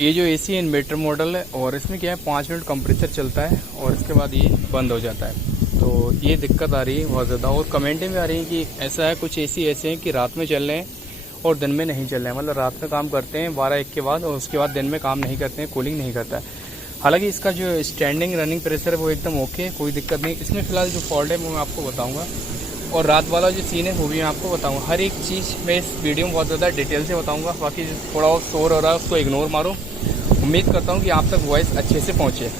ये जो एसी है इन्वर्टर मॉडल है और इसमें क्या है 5 मिनट कंप्रेसर चलता है और इसके बाद ये बंद हो जाता है। तो ये दिक्कत आ रही है बहुत ज़्यादा। और कमेंटें भी आ रही हैं कि ऐसा है, कुछ एसी ऐसे हैं कि रात में चल रहे हैं और दिन में नहीं चल रहे हैं, मतलब रात में काम करते हैं 12-1 के बाद और उसके बाद दिन में काम नहीं करते हैं, कूलिंग नहीं करता है। हालांकि इसका जो स्टैंडिंग रनिंग प्रेशर है वो एकदम ओके है, कोई दिक्कत नहीं। इसमें फ़िलहाल जो फॉल्ट है वो मैं आपको बताऊँगा और रात वाला जो सीन है वो भी मैं आपको बताऊँगा। हर एक चीज़ मैं इस वीडियो में बहुत ज़्यादा डिटेल से बताऊँगा। बाकी थोड़ा और शोर हो रहा है उसको इग्नोर मारो। उम्मीद करता हूँ कि आप तक वॉइस अच्छे से पहुँचे।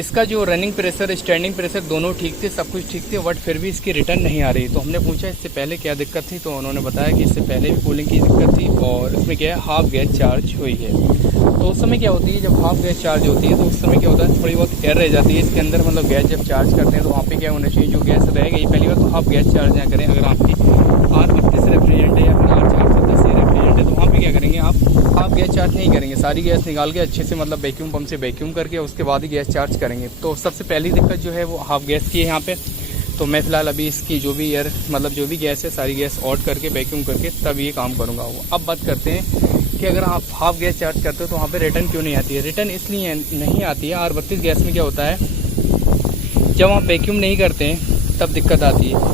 इसका जो रनिंग प्रेशर स्टैंडिंग प्रेशर दोनों ठीक थे, सब कुछ ठीक थे, बट फिर भी इसकी रिटर्न नहीं आ रही। तो हमने पूछा इससे पहले क्या दिक्कत थी, तो उन्होंने बताया कि इससे पहले भी कूलिंग की दिक्कत थी और इसमें क्या है हाफ गैस चार्ज हुई है। तो उस समय क्या होती है, जब हाफ गैस चार्ज होती है तो उस समय क्या होता है थोड़ी बहुत एयर रह जाती है इसके अंदर। मतलब गैस जब चार्ज करते हैं तो वहाँ पे क्या होना चाहिए, जो गैस रह गई पहली बार तो हाफ गैस चार्ज ना करें। अगर आपकी R32 रेफ्रिजरेंट है या फिर R410 रेफ्रिजरेंट है तो वहाँ पे क्या करेंगे, आप हाफ गैस चार्ज नहीं करेंगे, सारी गैस निकाल के अच्छे से मतलब वैक्यूम पंप से वैक्यूम करके उसके बाद ही गैस चार्ज करेंगे। तो सबसे पहली दिक्कत जो है वो हाफ गैस की है यहाँ पे। तो मैं फ़िलहाल अभी इसकी जो भी एयर मतलब जो भी गैस है सारी गैस आउट करके वैक्यूम करके तब ये काम करूँगा। वो अब बात करते हैं कि अगर आप हाफ गैस चार्ज करते हो तो वहाँ पे रिटर्न क्यों नहीं आती है। रिटर्न इसलिए नहीं आती है, R32 गैस में क्या होता है जब आप वैक्यूम नहीं करते हैं तब दिक्कत आती है।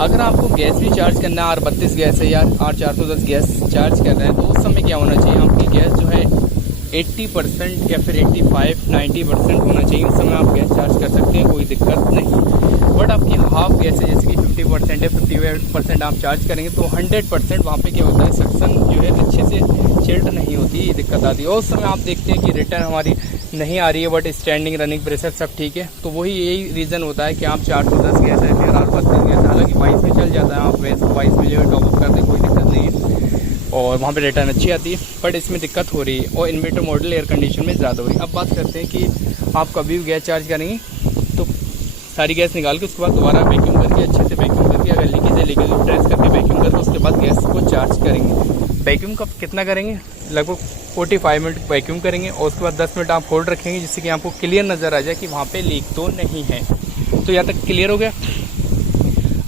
अगर आपको गैस भी चार्ज करना है, R32 गैस है या R410 गैस चार्ज कर रहे हैं, तो उस समय क्या होना चाहिए, आपकी गैस जो है 80% या फिर 85-90% होना चाहिए। उस समय आप गैस चार्ज कर सकते हैं, कोई दिक्कत नहीं। बट आपकी हाफ गैस है जैसे कि 50% है, 58% आप चार्ज करेंगे तो 100% वहाँ पे क्या होता है सक्शन जो है अच्छे से चिल्ड नहीं होती, ये दिक्कत आती है। और उस समय आप देखते हैं कि रिटर्न हमारी नहीं आ रही है बट स्टैंडिंग रनिंग प्रेशर सब ठीक है। तो वही यही रीज़न होता है कि आप 410 गैस है फिर R32 गैस है, हालांकि 22 में चल जाता है, आप 22 में जो है टॉपअप करते कोई दिक्कत नहीं है और वहाँ पे रिटर्न अच्छी आती है। बट इसमें दिक्कत हो रही है और इन्वर्टर मॉडल एयर कंडीशन में ज़्यादा हो रही है। अब बात करते हैं कि आप कभी भी गैस चार्ज करेंगे तो सारी गैस निकाल के उसके बाद दोबारा वैक्यूम करके अच्छे से वैक्यूम करके अगर लीकेज है लीकेज प्रेस करके वैक्यूम करके उसके बाद गैस को चार्ज करेंगे। वैक्यूम कब कितना करेंगे, लगभग 45 मिनट वैक्यूम करेंगे और उसके बाद 10 मिनट आप होल्ड रखेंगे जिससे कि आपको क्लियर नज़र आ जाए कि वहाँ पे लीक तो नहीं है। तो यहाँ तक क्लियर हो गया।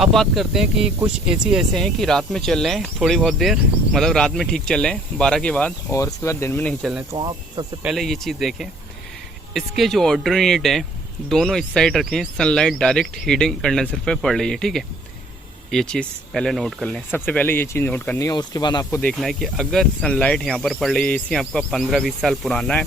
अब बात करते हैं कि कुछ एसी ऐसे हैं कि रात में चल रहे हैं थोड़ी बहुत देर, मतलब रात में ठीक चल रहे हैं 12 के बाद और उसके बाद दिन में नहीं चल रहे हैं। तो आप सबसे पहले ये चीज़ देखें, इसके जो ऑल्टरनेट हैं दोनों इस साइड रखें, सनलाइट डायरेक्ट हीटिंग कंडेंसर पर पड़ रही है, ठीक है। ये चीज़ पहले नोट कर लें, सबसे पहले ये चीज़ नोट करनी है। और उसके बाद आपको देखना है कि अगर सनलाइट यहाँ पर पड़ रही है, एसी आपका 15-20 साल पुराना है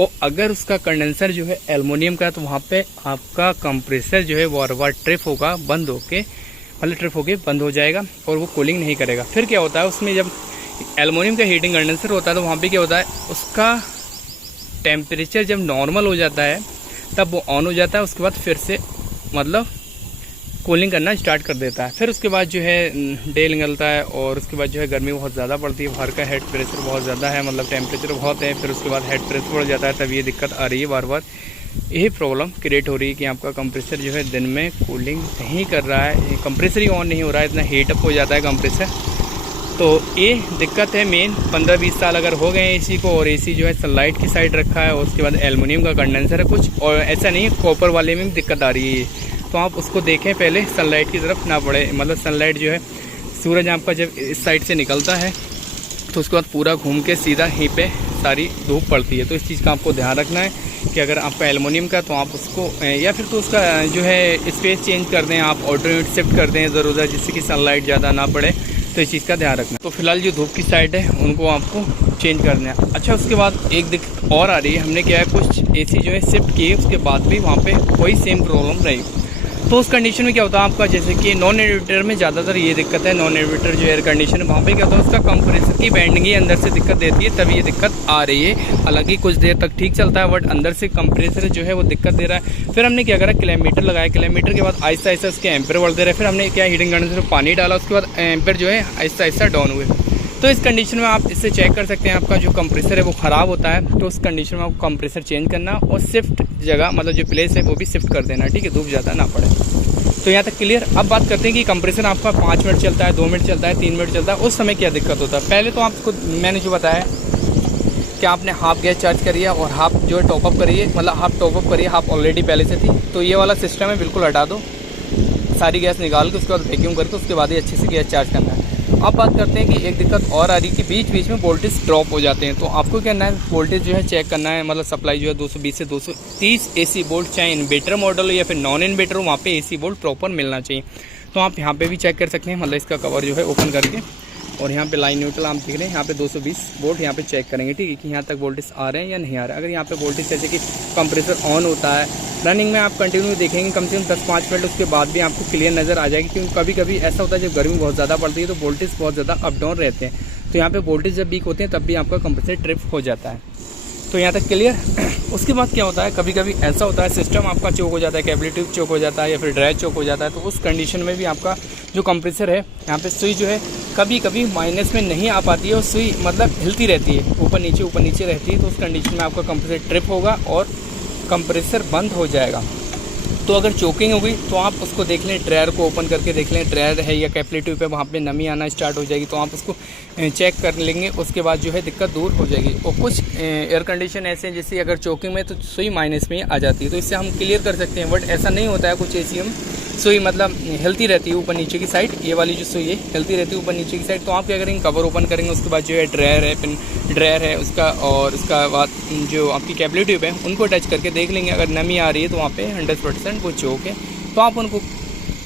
और अगर उसका कंडेंसर जो है एल्युमिनियम का है तो वहाँ पे आपका कंप्रेसर जो है बार बार ट्रिप होगा, बंद होके मतलब ट्रिप होके बंद हो जाएगा और वो कूलिंग नहीं करेगा। फिर क्या होता है उसमें जब एल्युमिनियम का हीटिंग कंडेंसर होता है तो वहाँ पे क्या होता है उसका टेम्परेचर जब नॉर्मल हो जाता है तब वो ऑन हो जाता है, उसके बाद फिर से मतलब कूलिंग करना स्टार्ट कर देता है। फिर उसके बाद जो है डे निकलता है और उसके बाद जो है गर्मी बहुत ज़्यादा पड़ती है, बाहर का हेड प्रेशर बहुत ज़्यादा है, मतलब टेम्परेचर बहुत है, फिर उसके बाद हेड प्रेशर बढ़ जाता है, तब ये दिक्कत आ रही है। बार बार यही प्रॉब्लम क्रिएट हो रही है कि आपका कंप्रेसर जो है दिन में कूलिंग नहीं कर रहा है, कंप्रेसर ही ऑन नहीं हो रहा है, इतना हीटअप हो जाता है कंप्रेसर। तो ये दिक्कत है मेन। 15-20 साल अगर हो गए एसी को और एसी जो है सनलाइट की साइड रखा है और उसके बाद एल्युमिनियम का कंडेंसर है कुछ, और ऐसा नहीं है कॉपर वाले में भी दिक्कत आ रही है। तो आप उसको देखें पहले, सनलाइट की तरफ ना पड़े, मतलब सनलाइट जो है सूरज आपका जब इस साइड से निकलता है तो उसके बाद पूरा घूम के सीधा यहीं पे सारी धूप पड़ती है। तो इस चीज़ का आपको ध्यान रखना है कि अगर आपका एल्युमिनियम का तो आप उसको या फिर तो उसका जो है स्पेस चेंज कर दें, आप ऑल्टरनेट शिफ्ट कर दें इधर उधर जिससे कि सनलाइट ज़्यादा ना पड़े। तो इस चीज़ का ध्यान रखना। तो फिलहाल जो धूप की साइड है उनको आपको चेंज करना है। अच्छा, उसके बाद एक दिक्कत और आ रही है, हमने क्या है कुछ एसी जो है शिफ्ट किए उसके बाद भी वहाँ पे कोई सेम प्रॉब्लम रही। तो उस कंडीशन में क्या होता है आपका, जैसे कि नॉन इन्वर्टर में ज़्यादातर ये दिक्कत है, नॉन इन्वर्टर जो एयर कंडीशन है वहाँ पे क्या होता है उसका कंप्रेसर की बैंडिंग ही अंदर से दिक्कत देती है, तभी ये दिक्कत आ रही है। हालांकि कुछ देर तक ठीक चलता है बट अंदर से कंप्रेसर जो है वो दिक्कत दे रहा है। फिर हमने क्या करा, किलोमीटर लगाया, किलोमीटर के बाद आहिस्ता आहिस्ता उसके एम्पेयर बढ़ दे रहे। फिर हमने क्या हीटिंग कंडेंसर में पानी डाला, उसके बाद एम्पेयर जो है आहिस्ता आहिस्ता डाउन हुए। तो इस कंडीशन में आप इससे चेक कर सकते हैं आपका जो कंप्रेसर है वो ख़राब होता है। तो उस कंडीशन में आपको कंप्रेसर चेंज करना और शिफ्ट जगह मतलब जो प्लेस है वो भी शिफ्ट कर देना, ठीक है, धूप ज़्यादा ना पड़े। तो यहाँ तक क्लियर। अब बात करते हैं कि कंप्रेसर आपका 5 मिनट चलता है, 2 मिनट चलता है, 3 मिनट चलता है, उस समय क्या दिक्कत होता है। पहले तो आपको मैंने जो बताया कि आपने हाफ गैस चार्ज करिए और हाफ जो है टॉपअप करिए, मतलब हाफ टॉपअप करिए, हाफ ऑलरेडी पहले से थी। तो ये वाला सिस्टम है बिल्कुल हटा दो, सारी गैस निकाल के उसके बाद वैक्यूम करके उसके बाद ही अच्छे से गैस चार्ज करना है। अब बात करते हैं कि एक दिक्कत और आ रही है कि बीच बीच में वोल्टेज ड्रॉप हो जाते हैं। तो आपको क्या करना है, वोल्टेज जो है चेक करना है, मतलब सप्लाई जो है 220 से 230 AC वोल्ट, चाहे इन्वर्टर मॉडल हो या फिर नॉन इन्वर्टर हो, वहाँ पे AC वोल्ट प्रॉपर मिलना चाहिए। तो आप यहाँ पे भी चेक कर सकते हैं, मतलब इसका कवर जो है ओपन करके, और यहाँ पे लाइन न्यूट्रल आप देख रहे हैं, यहाँ पे 220 वोल्ट यहाँ पे चेक करेंगे, ठीक है, कि यहाँ तक वोल्टेज आ रहे हैं या नहीं आ रहे हैं। अगर यहाँ पे वोल्टेज जैसे कि कंप्रेसर ऑन होता है, रनिंग में आप कंटिन्यू देखेंगे कम से कम 10-5 मिनट, उसके बाद भी आपको क्लियर नज़र आ जाएगी। क्योंकि कभी कभी ऐसा होता है जब गर्मी बहुत ज़्यादा पड़ती है तो वोल्टेज बहुत ज़्यादा अप डाउन रहते हैं। तो यहाँ पे वोल्टेज जब वीक होते हैं तब भी आपका कंप्रेसर ट्रिप हो जाता है। तो यहाँ तक क्लियर। उसके बाद क्या होता है, कभी कभी ऐसा होता है सिस्टम आपका चोक हो जाता है, केबल ट्यूब चोक हो जाता है या फिर ड्राई चोक हो जाता है। तो उस कंडीशन में भी आपका जो कंप्रेसर है, यहाँ पे सुई जो है कभी कभी माइनस में नहीं आ पाती है, और सुई मतलब हिलती रहती है, ऊपर नीचे रहती है। तो उस कंडीशन में आपका कंप्रेसर ट्रिप होगा और कंप्रेसर बंद हो जाएगा। तो अगर चोकिंग हो गई तो आप उसको देख लें, ड्रायर को ओपन करके देख लें, ड्रायर है या कैपिलरी ट्यूब पे वहाँ पे नमी आना स्टार्ट हो जाएगी। तो आप उसको चेक कर लेंगे, उसके बाद जो है दिक्कत दूर हो जाएगी। और कुछ एयर कंडीशन ऐसे हैं जैसे अगर चोकिंग में तो सुई माइनस में आ जाती है, तो इससे हम क्लियर कर सकते हैं। बट ऐसा नहीं होता है, कुछ AC में सुई मतलब हिलती रहती है ऊपर नीचे की साइड, ये वाली जो सुई है हिलती रहती है ऊपर नीचे की साइड। तो आप क्या करेंगे, कवर ओपन करेंगे, उसके बाद जो है ड्रायर है उसका, और उसका बाद जो आपकी कैपिलरी ट्यूब है उनको टच करके देख लेंगे। अगर नमी आ रही है तो वहाँ पे 100% वो चोक है। तो आप उनको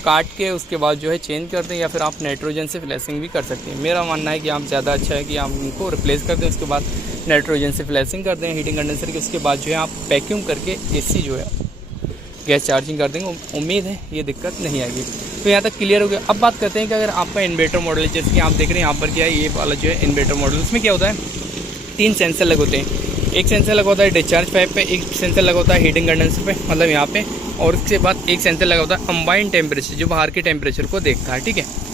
काट के उसके बाद जो है चेंज कर दें, या फिर आप नाइट्रोजन से फ्लैशिंग भी कर सकते हैं। मेरा मानना है कि आप ज़्यादा अच्छा है कि आप उनको रिप्लेस कर दें, उसके बाद नाइट्रोजन से फ्लैशिंग कर दें हीटिंग कंडेंसर की। उसके बाद जो है आप वैक्यूम करके AC जो है गैस चार्जिंग कर देंगे। उम्मीद है ये दिक्कत नहीं आएगी। तो यहाँ तक क्लियर हो गया। अब बात करते हैं कि अगर आपका इन्वर्टर मॉडल है, जैसे कि आप देख रहे हैं यहाँ पर क्या है, ये वाला जो है इन्वर्टर मॉडल, उसमें क्या होता है 3 सेंसर लगे होते हैं। एक सेंसर लगा होता है डिस्चार्ज पाइप पे, एक सेंसर लगा होता है हीटिंग कंडेंसर पे, मतलब यहाँ पे, और उसके बाद एक सेंसर लगा होता है कंबाइंड टेम्परेचर, जो बाहर के टेम्परेचर को देखता है, ठीक है।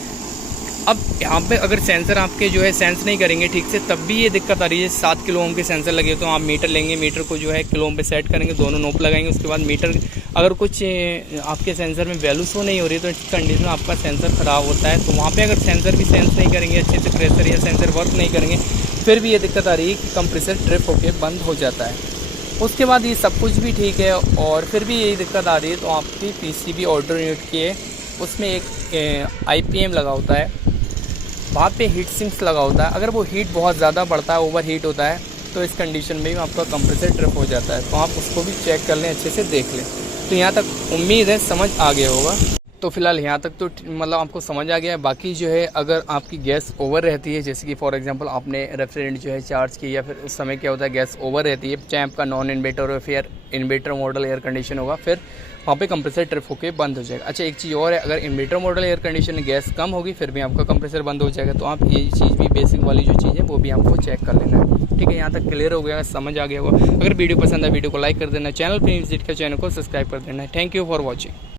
अब यहाँ पे अगर सेंसर आपके जो है सेंस नहीं करेंगे ठीक से, तब भी ये दिक्कत आ रही है। 7 किलो ओम के सेंसर लगे तो आप मीटर लेंगे, मीटर को जो है किलो ओम पे सेट करेंगे, दोनों नोप लगाएंगे। उसके बाद मीटर अगर कुछ आपके सेंसर में वैल्यू शो नहीं हो रही तो इस कंडीशन में आपका सेंसर ख़राब होता है। तो वहाँ पे अगर सेंसर भी सेंस नहीं करेंगे अच्छे से, प्रेशर या सेंसर वर्क नहीं करेंगे, फिर भी ये दिक्कत आ रही है कि कंप्रेसर ट्रिप होकर बंद हो जाता है। उसके बाद ये सब कुछ भी ठीक है और फिर भी यही दिक्कत आ रही है, तो आपकी PCB ऑर्डर यूनिट की है, उसमें एक IPM लगा होता है, वहाँ पे हीट सिंक्स लगा होता है। अगर वो हीट बहुत ज़्यादा बढ़ता है, ओवर हीट होता है, तो इस कंडीशन में भी आपका कंप्रेसर ट्रिप हो जाता है। तो आप उसको भी चेक कर लें, अच्छे से देख लें। तो यहाँ तक उम्मीद है समझ आ गया होगा। तो फिलहाल यहाँ तक तो मतलब आपको समझ आ गया है। बाकी जो है अगर आपकी गैस ओवर रहती है, जैसे कि फॉर एग्जांपल आपने रेफ्रिजरेंट जो है चार्ज की, या फिर उस समय क्या होता है गैस ओवर रहती है, चाहे आपका नॉन इन्वर्टर हो फिर इन्वर्टर मॉडल एयर कंडीशन होगा, फिर वहाँ पे कंप्रेसर ट्रिप होकर बंद हो जाएगा। अच्छा एक चीज़ और है, अगर inverter model air condition gas कम होगी फिर भी आपका कंप्रेसर बंद हो जाएगा। तो आप ये चीज़ भी बेसिक वाली जो चीज़ है वो भी आपको चेक कर लेना है, ठीक है। यहाँ तक क्लियर हो गया, समझ आ गया होगा। अगर वीडियो पसंद है वीडियो को लाइक कर देना, चैनल पर विजिट कर चैनल को सब्सक्राइब कर देना है। Thank you for watching.